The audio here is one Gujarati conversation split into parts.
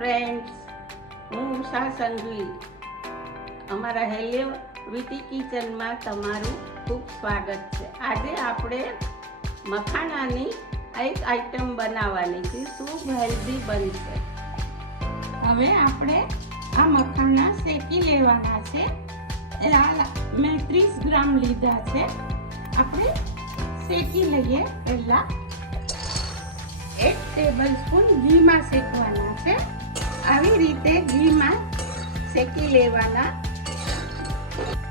ફ્રેન્ડ્સ, હું ઉષા સંઘવી. અમારા હેલ્યોવિટી કિચનમાં તમારું ખૂબ સ્વાગત છે. આજે આપણે મખાણાની એક આઈટમ બનાવવાની છે, ખૂબ હેલ્ધી બનશે. હવે આપણે આ મખાણા શેકી લેવાના છે. મેં 30 ગ્રામ લીધા છે. આપણે શેકી લઈએ. પહેલા 1 ટેબલસ્પૂન ઘીમાં શેકવાના છે. આવી રીતે ઘીમાં શેકી લેવાના.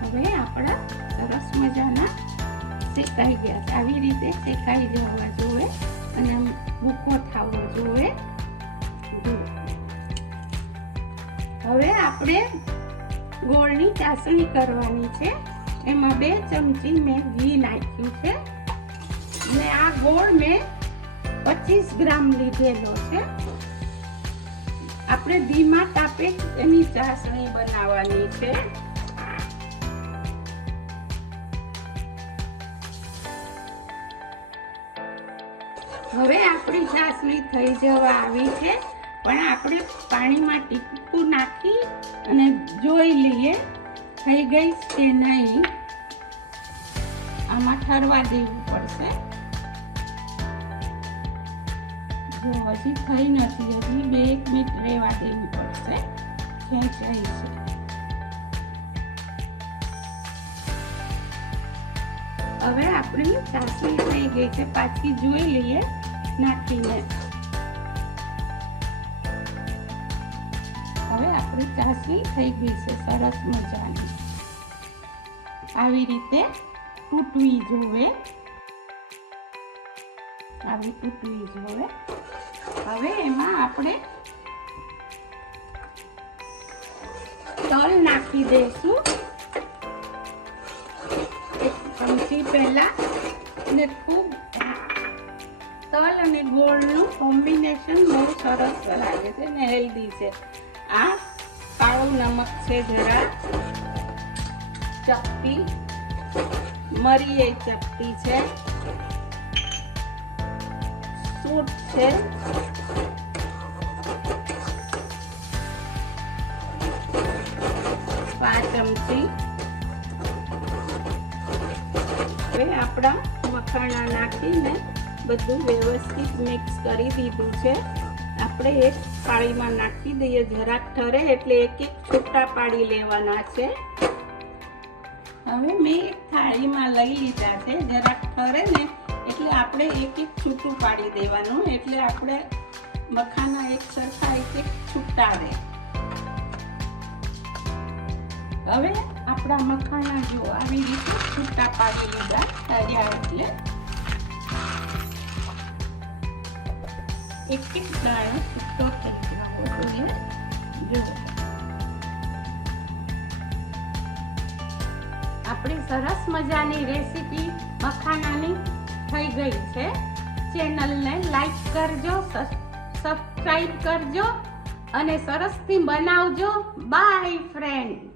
હવે આપણા સરસ મજાના શેકાઈ ગયા છે. આવી રીતે શેકાઈ જવા જોઈએ અને ભૂકો થવો જોઈએ. હવે આપણે ગોળની ચાસણી કરવાની છે. એમાં 2 ચમચી મેં ઘી નાખ્યું છે અને આ ગોળ મેં 25 ગ્રામ લીધેલો છે. આપણે ધીમા તાપે એની ચાસણી બનાવવાની છે. હવે આપણી ચાસણી થઈ જવા આવી છે, પણ આપણે પાણીમાં ટીપકું નાખી અને જોઈ લઈએ થઈ ગઈ કે નહીં. આમાં ઠરવા દેવું પડશે. જો હજી થઈ નથી, હજી 2 મિનિટ રહેવા દેવી પડશે. ખેંચાઈ છે. હવે આપણી ચાસણી થઈ ગઈ છે. પાછી જોઈ લઈએ નાખીને. હવે આપણી ચાસણી થઈ ગઈ છે સરસ મજાની. આવી રીતે તૂટવી જોઈએ. આવી તૂટવી જોઈએ. હવે એમાં આપણે તલ નાખી દઈશું 1 ચમચી પહેલા. અને ખૂબ તલ અને ગોળનું કોમ્બિનેશન બહુ સરસ લાગે છે ને હેલ્ધી છે. આ કાળું નમક છે, જરા ચપટી મરી એ ચપટી છે, સૂટ છે, 5 ચમચી. હવે આપણા મખાણા નાખીને બધું વ્યવસ્થિત મિક્સ કરી દીધું છે. આપણે એક થાળીમાં નાખી દઈએ. જરાક ઠરે એટલે એક છૂટા પાડી લેવાના છે. હવે મેં એક થાળીમાં લઈ લીધા છે. જરાક ઠરે ને એટલે આપણે એક છૂટું પાડી દેવાનું, એટલે આપણે મખાના એક સરખા એક છૂટા રહે. હવે આપણા મખાના જો આવી રીતે છૂટા પાડી લીધા થયા એટલે એક દાણો છૂટો થઈ જવો જોઈએ. જો આપણી સરસ મજાની રેસીપી મખાનાની થઈ ગઈ છે. ચેનલને લાઈક કરજો, સબસ્ક્રાઈબ કરજો અને સરસથી બનાવજો. By friend.